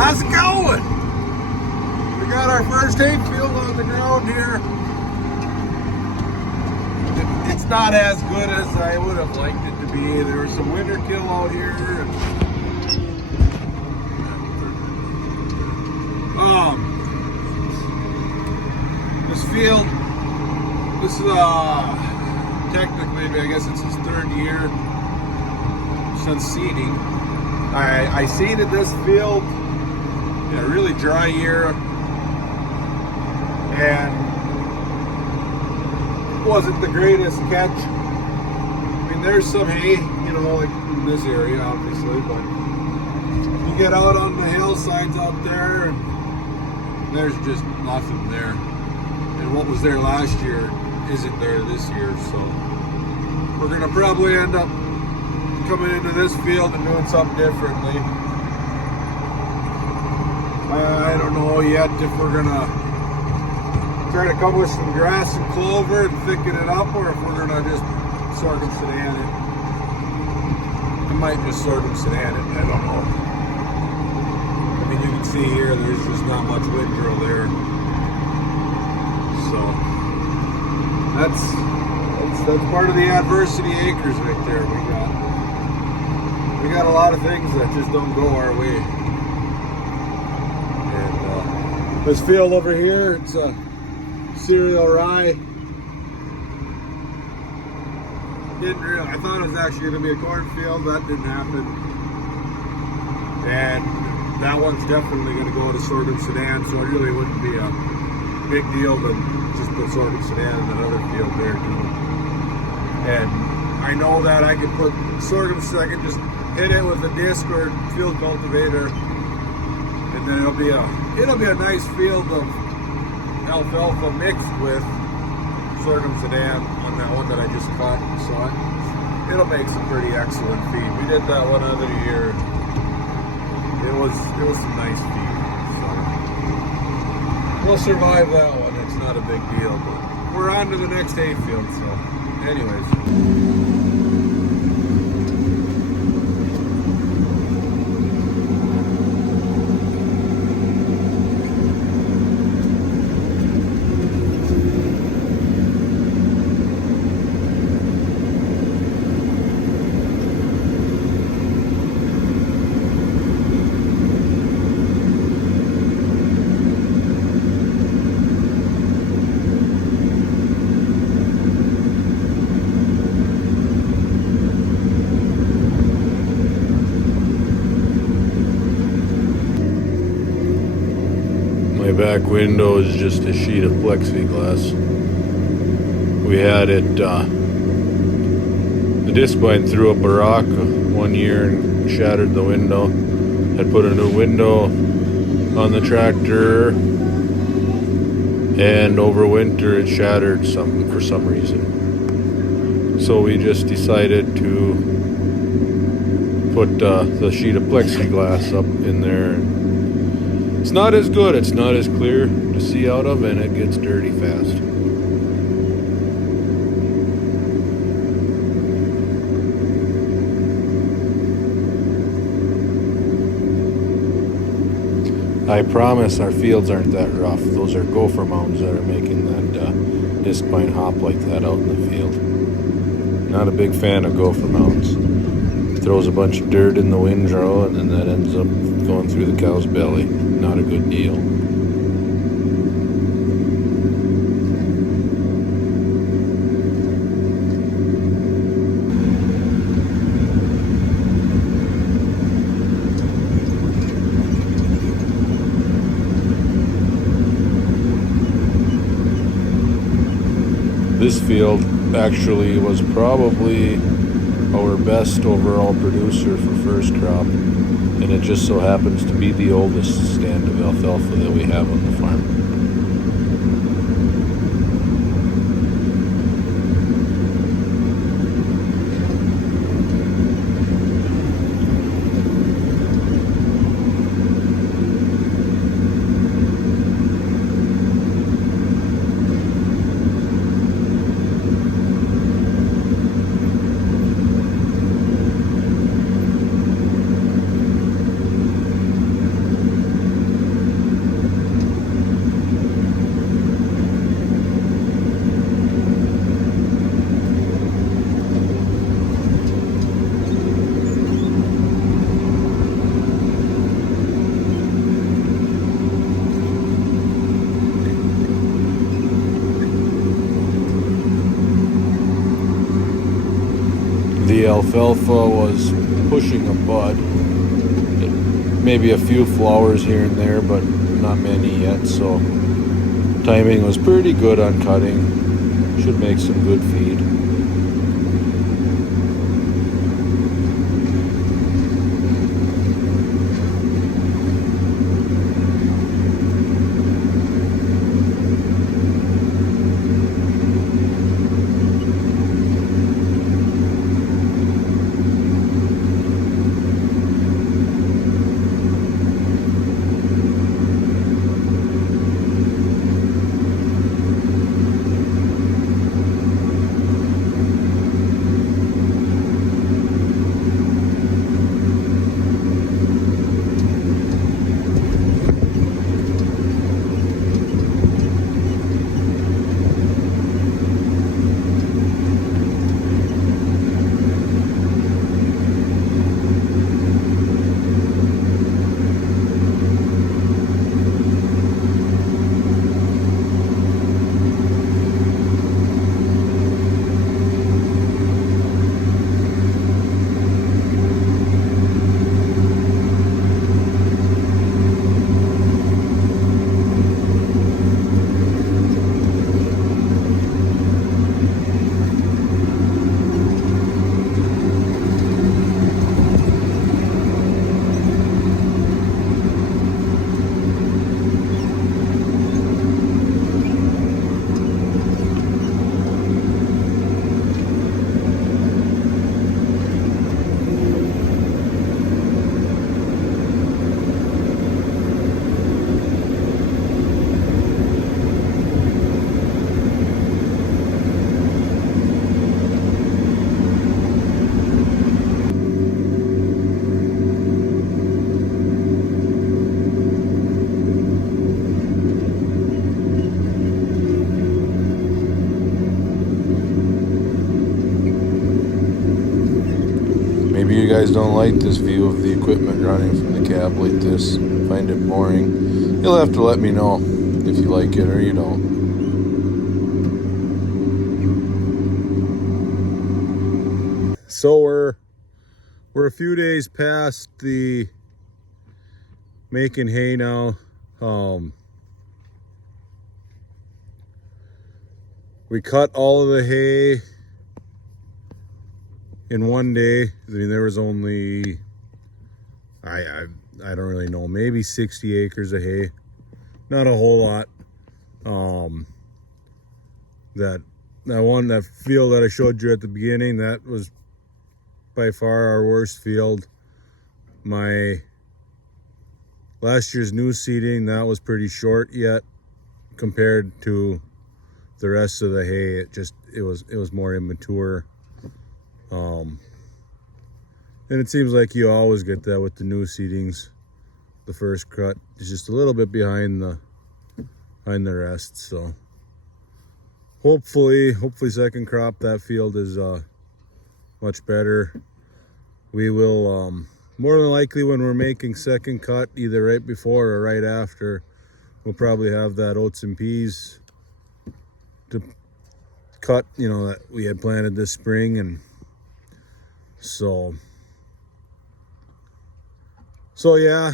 How's it going? We got our first hay field on the ground here. It's not as good as I would have liked it to be. There was some winter kill out here. This field, this is technically, I guess it's his third year since seeding. I seeded this field in a really dry year, and it wasn't the greatest catch. I mean, there's some hay, you know, like in this area, obviously, but you get out on the hillsides out there, and there's just nothing there. And what was there last year isn't there this year, so we're gonna probably end up coming into this field and doing something differently. I don't know yet if we're gonna try to come with some grass and clover and thicken it up, or if we're gonna just sorghum sedan it. I might just sorghum sedan it, I don't know. I mean, you can see here, there's just not much windrow there. So that's part of the adversity acres right there. We got a lot of things that just don't go our way. And this field over here, it's a cereal rye. I thought it was actually going to be a cornfield. That didn't happen. And that one's definitely going to go to sorghum sedan, so it really wouldn't be a big deal to just put sorghum sedan in another field there too. And I know that I could put sorghum sedan, I can just hit it with a disc or field cultivator, and then it'll be a nice field of alfalfa mixed with sorghum sedan on that one that I just cut. So it'll make some pretty excellent feed. We did that one other year. It was some nice feed. So we'll survive that one. It's not a big deal, but we're on to the next hay field. So anyways. My back window is just a sheet of plexiglass. We had it, the disc went through up a rock one year and shattered the window. Had put a new window on the tractor, and over winter it shattered for some reason. So we just decided to put the sheet of plexiglass up in there. It's not as good, it's not as clear to see out of, and it gets dirty fast. I promise our fields aren't that rough. Those are gopher mounds that are making that disc pine hop like that out in the field. Not a big fan of gopher mounds. Throws a bunch of dirt in the windrow, and then that ends up going through the cow's belly. Not a good deal. This field actually was probably our best overall producer for first crop, and it just so happens to be the oldest stand of alfalfa that we have on the farm. alfalfa was pushing a bud. Maybe a few flowers here and there, but not many yet. So timing was pretty good on cutting. Should make some good feed. Maybe you guys don't like this view of the equipment running from the cab like this. Find it boring. You'll have to let me know if you like it or you don't. So we're a few days past the making hay now. We cut all of the hay in one day. I mean, there was only I don't really know, maybe 60 acres of hay. Not a whole lot. That field that I showed you at the beginning, that was by far our worst field. My last year's new seeding, that was pretty short yet compared to the rest of the hay. It was more immature. And it seems like you always get that with the new seedings. The first cut is just a little bit behind the rest. So hopefully second crop that field is much better. We will more than likely, when we're making second cut, either right before or right after, we'll probably have that oats and peas to cut, that we had planted this spring. And so yeah,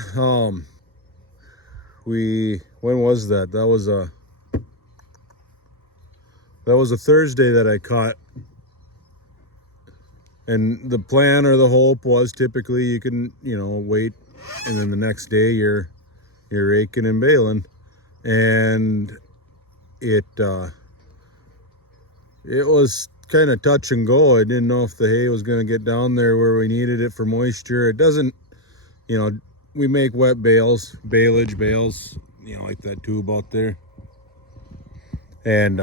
when was that? That was a Thursday that I cut. And the plan or the hope was typically you can, wait, and then the next day you're raking and baling. And it was kind of touch and go. I didn't know if the hay was going to get down there where we needed it for moisture. It doesn't, we make wet bales, baleage bales, like that tube out there. And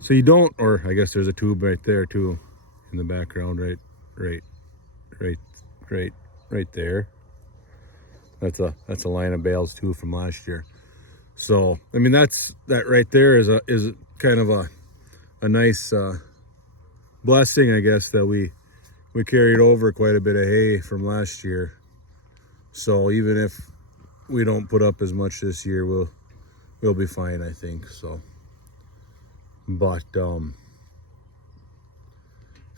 so you don't, or I guess there's a tube right there too in the background, right there. That's a line of bales too from last year. So I mean, that right there is kind of a nice blessing, I guess, that we carried over quite a bit of hay from last year. So even if we don't put up as much this year, we'll be fine, I think. So, but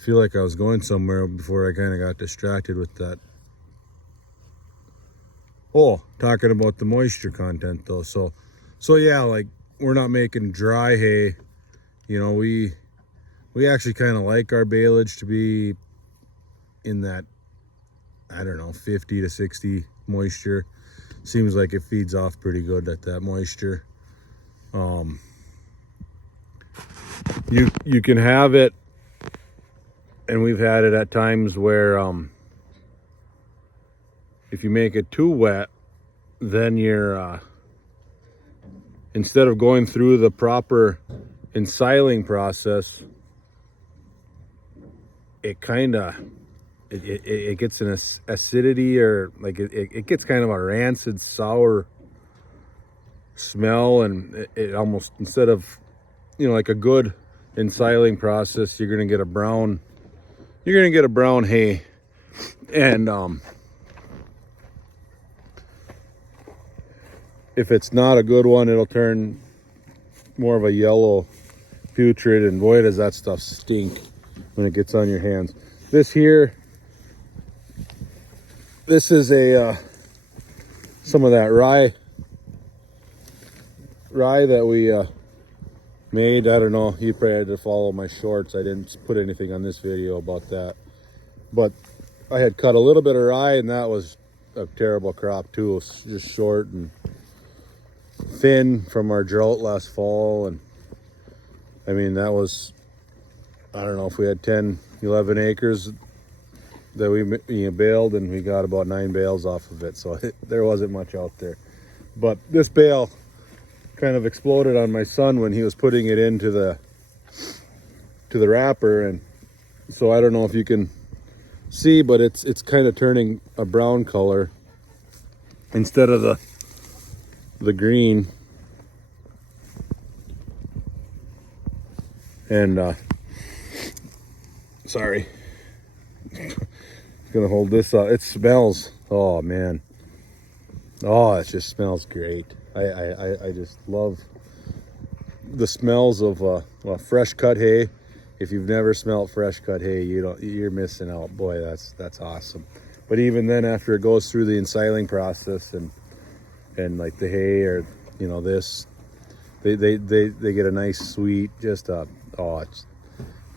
feel like I was going somewhere before I kind of got distracted with that. Oh, talking about the moisture content though. So yeah, like we're not making dry hay. You know, we actually kind of like our baleage to be in that, I don't know, 50 to 60 moisture. Seems like it feeds off pretty good at that moisture. You can have it, and we've had it at times where if you make it too wet, then you're instead of going through the proper ensiling process, it kind of it gets an acidity, or like it gets kind of a rancid, sour smell, and it almost, instead of, you know, like a good ensiling process, you're gonna get a brown hay. And if it's not a good one, it'll turn more of a yellow putrid, and boy does that stuff stink when it gets on your hands. This here, this is a some of that rye that we made. I don't know, you probably had to follow my shorts. I didn't put anything on this video about that, but I had cut a little bit of rye, and that was a terrible crop too. It was just short and thin from our drought last fall. And I mean, that was, I don't know, if we had 10-11 acres that we baled, and we got about 9 bales off of it, so there wasn't much out there. But this bale kind of exploded on my son when he was putting it into the wrapper, and so I don't know if you can see, but it's kind of turning a brown color instead of the green. And sorry, gonna hold this up. It smells, oh man, oh, it just smells great. I just love the smells of fresh cut hay. If you've never smelled fresh cut hay, you're missing out. Boy, that's awesome. But even then, after it goes through the ensiling process and like the hay, or you know, this, they get a nice sweet, just it's,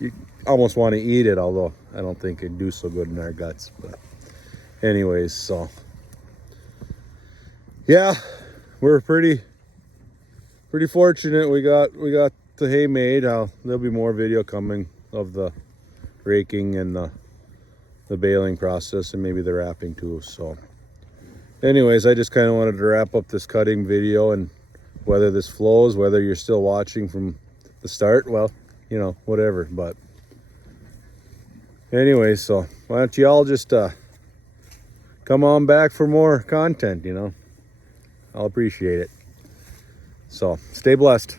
you almost want to eat it, although I don't think it'd do so good in our guts. But anyways, so yeah, we're pretty fortunate. We got the hay made. There'll be more video coming of the raking and the baling process, and maybe the wrapping too. So anyways, I just kind of wanted to wrap up this cutting video, and whether this flows, whether you're still watching from the start, well, you know, whatever. But anyways, so why don't you all just come on back for more content, you know. I'll appreciate it. So stay blessed.